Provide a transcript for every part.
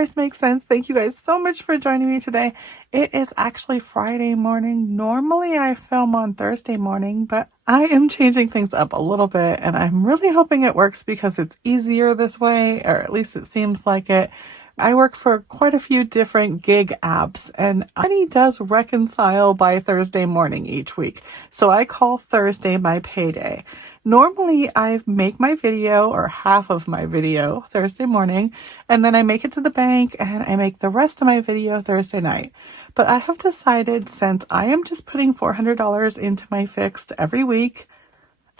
$50 makes sense. Thank you guys so much for joining me today. It is actually Friday morning. Normally I film on Thursday morning, but I am changing things up a little bit and I'm really hoping it works because it's easier this way, or at least it seems like it. I work for quite a few different gig apps and Honey does reconcile by Thursday morning each week. So I call Thursday my payday. Normally I make my video or half of my video Thursday morning, and then I make it to the bank and I make the rest of my video Thursday night. But I have decided, since I am just putting $400 into my fixed every week,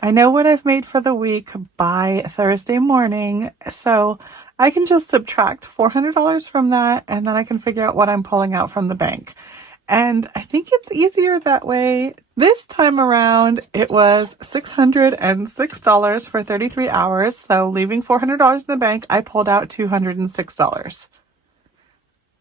I know what I've made for the week by Thursday morning, so I can just subtract $400 from that and then I can figure out what I'm pulling out from the bank. And I think it's easier that way. This time around, it was $606 for 33 hours. So leaving $400 in the bank, I pulled out $206.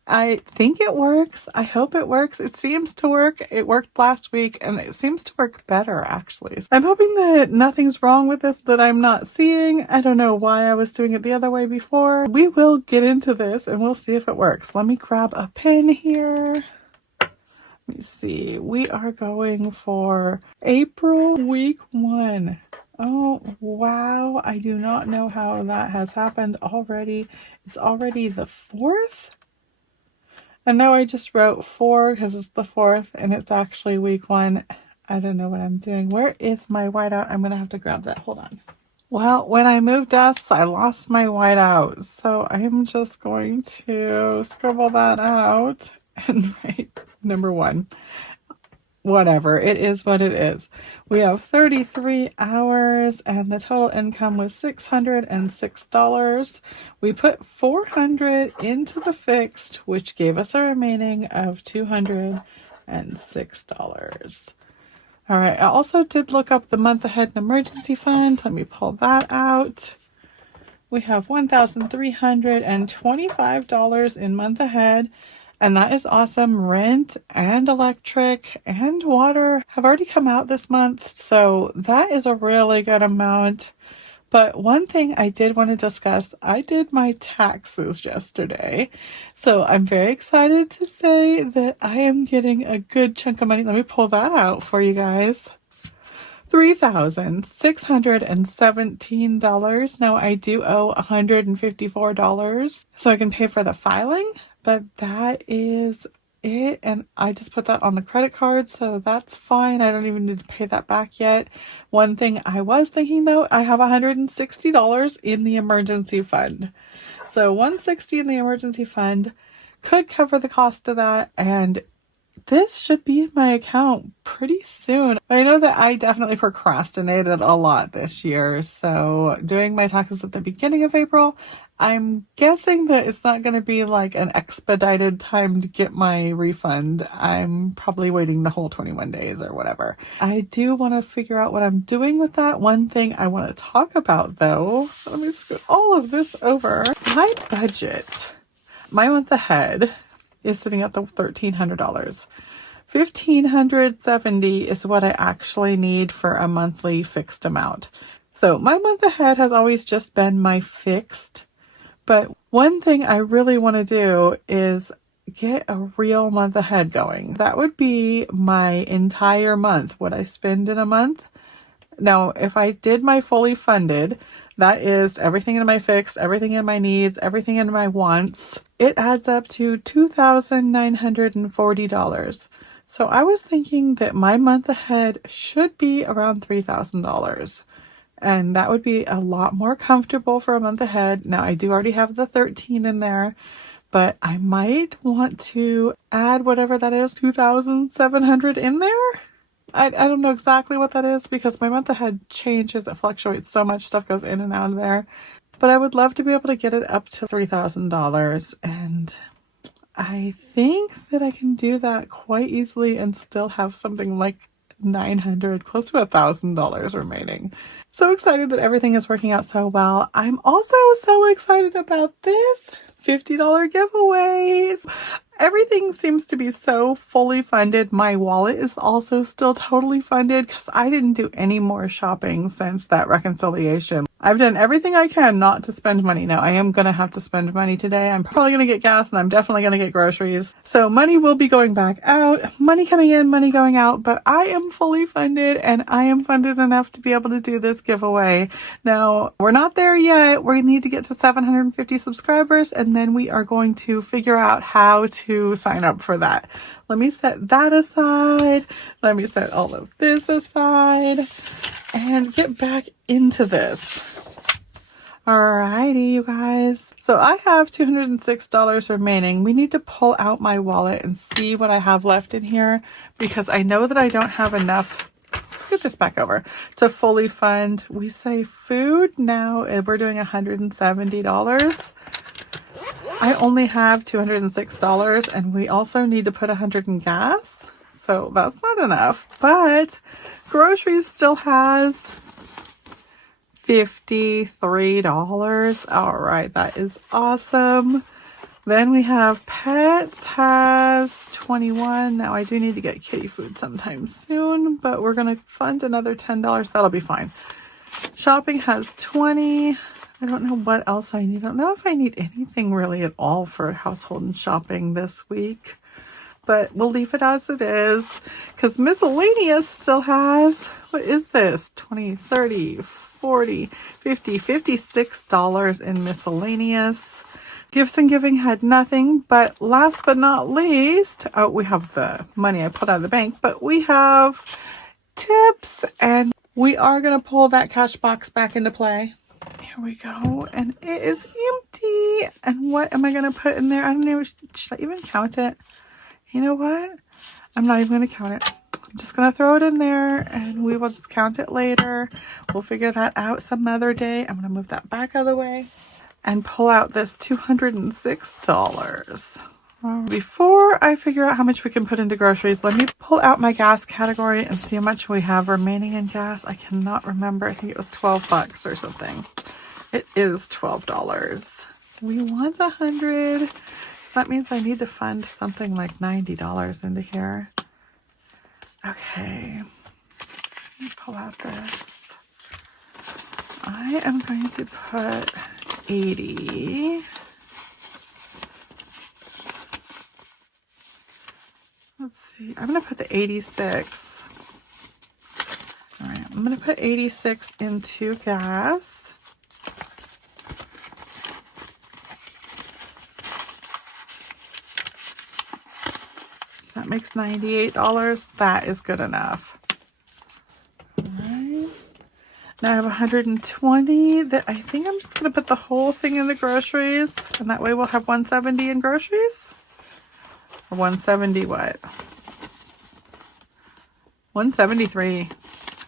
I think it works. I hope it works. It seems to work. It worked last week and it seems to work better actually. I'm hoping that nothing's wrong with this that I'm not seeing. I don't know why I was doing it the other way before. We will get into this and we'll see if it works. Let me grab a pen here. Let me see. We are going for April week 1. Oh, wow. I do not know how that has happened already. It's already the 4th. And now I just wrote 4 because it's the 4th and it's actually week 1. I don't know what I'm doing. Where is my whiteout? I'm going to have to grab that. Hold on. Well, when I moved desks, I lost my whiteout. So I'm just going to scribble that out and write number 1. Whatever, it is what it is. We have 33 hours and the total income was $606. We put $400 into the fixed, which gave us a remaining of $206. All right, I also did look up the month ahead emergency fund. Let me pull that out. We have $1,325 in month ahead. And that is awesome. Rent and electric and water have already come out this month. So that is a really good amount. But one thing I did want to discuss, I did my taxes yesterday. So I'm very excited to say that I am getting a good chunk of money. Let me pull that out for you guys. $3,617. Now I do owe $154 so I can pay for the filing. But that is it, and I just put that on the credit card, so that's fine. I don't even need to pay that back yet. One thing I was thinking though, I have $160 in the emergency fund. So $160 in the emergency fund could cover the cost of that, and this should be in my account pretty soon. I know that I definitely procrastinated a lot this year, so doing my taxes at the beginning of April, I'm guessing that it's not going to be like an expedited time to get my refund. I'm probably waiting the whole 21 days or whatever. I do want to figure out what I'm doing with that. One thing I want to talk about though, let me scoot all of this over. My budget, my month ahead is sitting at the $1,300. $1,570 is what I actually need for a monthly fixed amount. So my month ahead has always just been my fixed. But one thing I really want to do is get a real month ahead going. That would be my entire month, what I spend in a month. Now, if I did my fully funded, that is everything in my fixed, everything in my needs, everything in my wants, it adds up to $2,940. So I was thinking that my month ahead should be around $3,000. And that would be a lot more comfortable for a month ahead. Now, I do already have the 13 in there, but I might want to add whatever that is, 2,700 in there. I don't know exactly what that is because my month ahead changes. It fluctuates so much. Stuff goes in and out of there. But I would love to be able to get it up to $3,000. And I think that I can do that quite easily and still have something like $900, close to $1,000 remaining. So excited that everything is working out so well. I'm also so excited about this $50 giveaways. Everything seems to be so fully funded. My wallet is also still totally funded because I didn't do any more shopping since that reconciliation. I've done everything I can not to spend money. Now, I am going to have to spend money today. I'm probably going to get gas and I'm definitely going to get groceries. So money will be going back out, money coming in, money going out, but I am fully funded and I am funded enough to be able to do this giveaway. Now, we're not there yet. We need to get to 750 subscribers and then we are going to figure out how to sign up for that. Let me set that aside. Let me set all of this aside and get back into this. Alrighty, you guys. So I have $206 remaining. We need to pull out my wallet and see what I have left in here because I know that I don't have enough. Let's get this back over to fully fund. We say food now, and we're doing $170. I only have $206 and we also need to put $100 in gas. So that's not enough, but groceries still has $53. All right, that is awesome. Then we have pets has 21. Now I do need to get kitty food sometime soon, but we're going to fund another $10. That'll be fine. Shopping has 20. I don't know what else I need. I don't know if I need anything really at all for household and shopping this week, but we'll leave it as it is because miscellaneous still has, what is this? 20, 30, 40, 50, $56 in miscellaneous. Gifts and giving had nothing, but last but not least, we have the money I pulled out of the bank, but we have tips and we are going to pull that cash box back into play. Here we go. And it is empty. And what am I going to put in there? I don't know. Should I even count it? You know what? I'm not even going to count it. I'm just going to throw it in there and we will just count it later. We'll figure that out some other day. I'm going to move that back out of the way and pull out this $206. Before I figure out how much we can put into groceries, let me pull out my gas category and see how much we have remaining in gas. I cannot remember. I think it was 12 bucks or something. It is $12. We want 100. So that means I need to fund something like $90 into here. Okay. Let me pull out this. I am going to put 80. Let's see. I'm going to put the 86. All right. I'm going to put 86 into gas. So that makes $98. That is good enough. All right. Now I have 120 that I think I'm just going to put the whole thing in the groceries. And that way we'll have 170 in groceries. 170 what? 173.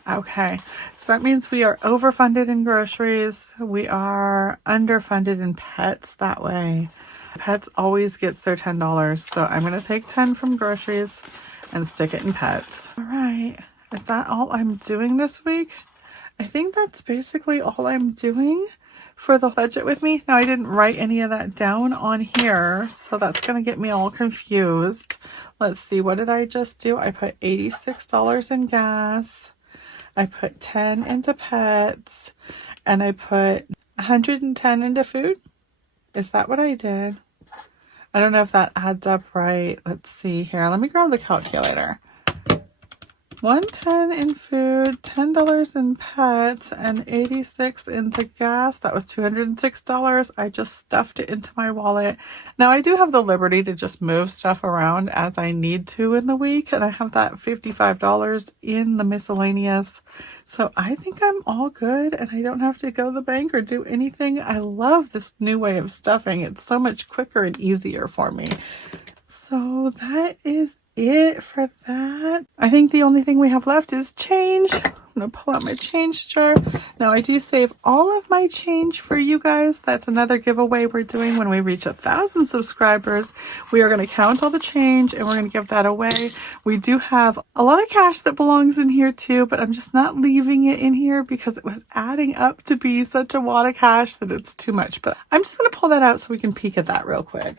Okay, so that means we are overfunded in groceries. We are underfunded in pets that way. Pets always gets their $10. So I'm going to take 10 from groceries and stick it in pets. All right. Is that all I'm doing this week? I think that's basically all I'm doing for the budget with me. Now I didn't write any of that down on here, so that's going to get me all confused. Let's see, what did I just do? I put $86 in gas. I put 10 into pets and I put 110 into food. Is that what I did? I don't know if that adds up right. Let's see here. Let me grab the calculator. 110 in food, $10 in pets, and 86 into gas. That was $206. I just stuffed it into my wallet. Now I do have the liberty to just move stuff around as I need to in the week, and I have that $55 in the miscellaneous. So I think I'm all good and I don't have to go to the bank or do anything. I love this new way of stuffing. It's so much quicker and easier for me. So that is it for that. I think the only thing we have left is change. I'm gonna pull out my change jar. Now I do save all of my change for you guys. That's another giveaway we're doing when we reach 1,000 subscribers. We are going to count all the change and we're going to give that away. We do have a lot of cash that belongs in here too, but I'm just not leaving it in here because it was adding up to be such a wad of cash that it's too much. But I'm just going to pull that out so we can peek at that real quick.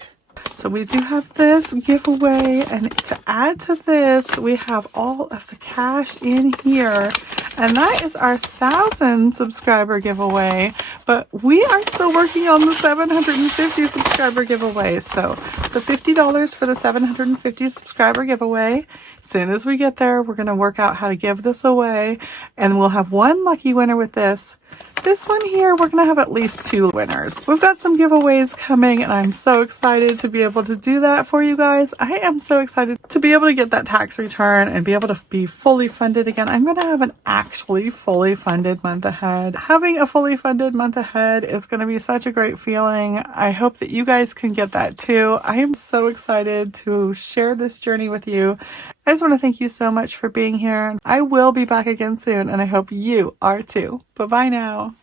So we do have this giveaway, and to add to this, we have all of the cash in here, and that is our 1,000 subscriber giveaway, but we are still working on the 750 subscriber giveaway. So the $50 for the 750 subscriber giveaway. As soon as we get there, we're going to work out how to give this away, and we'll have one lucky winner with this. This one here, we're going to have at least 2 winners. We've got some giveaways coming, and I'm so excited to be able to do that for you guys. I am so excited to be able to get that tax return and be able to be fully funded again. I'm going to have an actually fully funded month ahead. Having a fully funded month ahead is going to be such a great feeling. I hope that you guys can get that too. I am so excited to share this journey with you. I just want to thank you so much for being here. I will be back again soon, and I hope you are too. Bye-bye now.